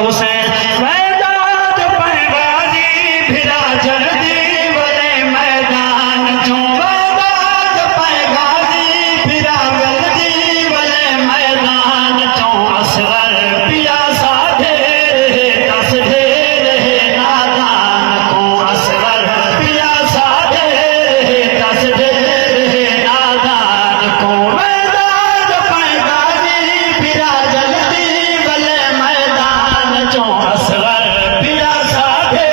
حسین میدان پر غازی پھرا جلدی والے میدان چوں میدان پر غازی پھرا جلدی والے میدان چوں اصغر پیا سادھے دس ڈھیر نادان کو اصغر پیا سادھے دس ڈھیر نادان کو میدان پر غازی پھرا جلدی والے میدان چوں اصغر پیا سادھے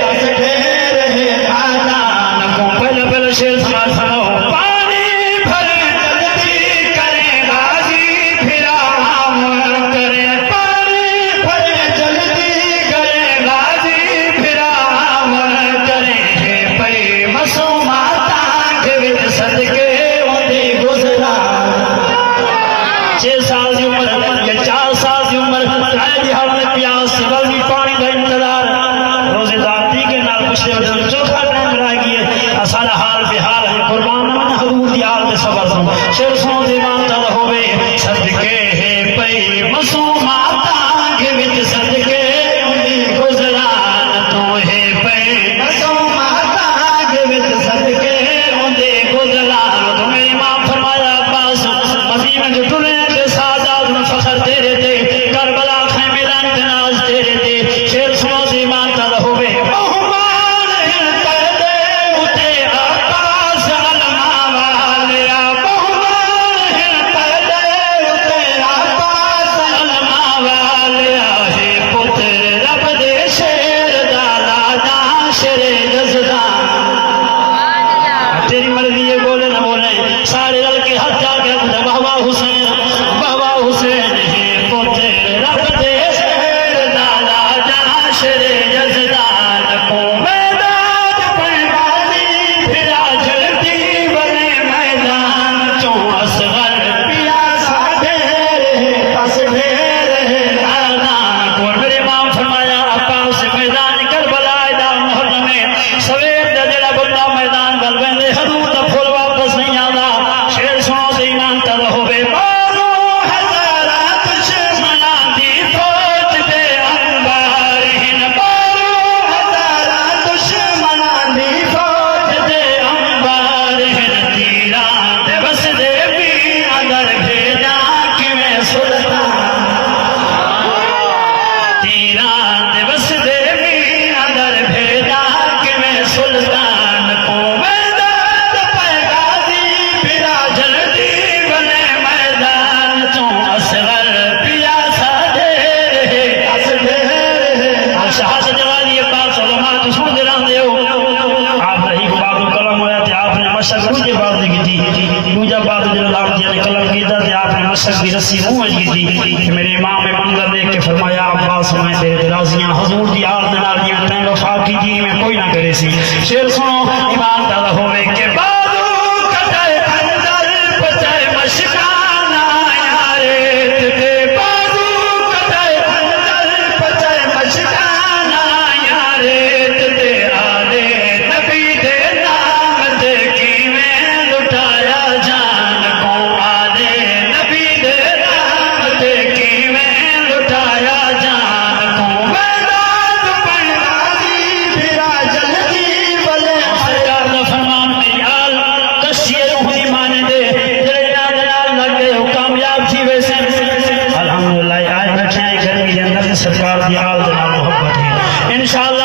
دس ڈھیر نادان کو پہلے پہلے شیر سنو پانی بھرے جلدی کرے غازی پھرا عامر کرے پانی بھرے جلدی کرے غازی پھرا عامر کرے پئی مسوماتا کے وچ صدقے ہوندی گزرا 6 سال کی عمر یا 4 سال کی عمر آئے دی حالت پیاس سے وزی پانی کا انتظار روزے دار کے نال پوچھتے ہوئے چوکھا ٹائم رہ گیا سارا حال بے حال ہے قربان من حضور دی حال میں صبر سن شیر سنو دیوان تل ہوئے صدقے ہے پئی مسوماتا کے وچ صدقے ہوندی گزران تو ہے پئی مسوماتا کے وچ صدقے ہوندی گزران تو میری ماں فرمایا عباس مدینہ جو ٹرے تے سادات میں فخر تیرے تے کربلا خیمے میدان تے ناز تیرے تے شیر سنو دیوان تل ہوئے بہمان ہلتے اتے عباس علما والیا بہمان ہلتے اتے عباس علما والیا ہے پتر رب دے شیر دا لادا شیر جزدان تیری مرضی ہے بولے نہ بولے سارے رل کے ہاتھ جا کے بابا حسین ہے پتر رب دے شیر دا لادا شیر جزدان کو میدان پر غازی پھرا جلدی والے میدان چوں اصغر پیا سادھے دس ڈھیر نادان کو میرے امام فرمایا عباس میدان کربلا دا محرم میں سویر دا جڑا بندہ میدان ول ویندے حضور دا پھول واپس نہیں آندا شیر سنو تے ایمان تل ہوے بارو ہزارات دشمناں دی فوج دے انبار ہن بارو ہزارات دشمناں دی فوج دے انبار ہن تیراں دے وسدے بھی اندر بھیجا کیویں سلطان تیراں دے وسدے بھی اندر بھیجا کیویں سلطان کو میدان پر غازی پھرا جلدی والے میدان چوں اصغر پیا سادھے دس ڈھیر شہادت جوانی عباس علماء تو سن دے رہندے ہو آپ رہی باب کلم ہویا تے آپ نے مشق دوجے باب دی کیتی دوجا باب جڑا لام جی نے کلم کیتا تے آپ نے مشق دی رسی منہ وچ کیتی کہ میرے امام نے منظر دیکھ کے فرمایا عباس میں تیرے راضیاں حضور دی آل دے نال دیاں تیں وفا کی جی میں کوئی نہ کرے سی شیر سنو ایمان تل ہوے کہ بازو کٹے خنجر پچے مشکانا یارے تے بازو کٹے خنجر پچے مشکانا یارے تے آلے نبی دے نام تے کیویں لٹایا جان کو آلے نبی دے نام تے کیویں لٹایا جان کو میدان پر غازی پھرا جلدی والے سرکار دا فرمان میری آل کشتی روحانی مانے دے جڑے نال لگ گئے ہو کامیاب تھی ویسے الحمدللہ آئے بیٹھے ہیں گھر کے اندر سرکار دی آل دے نال محبت ہے انشاءاللہ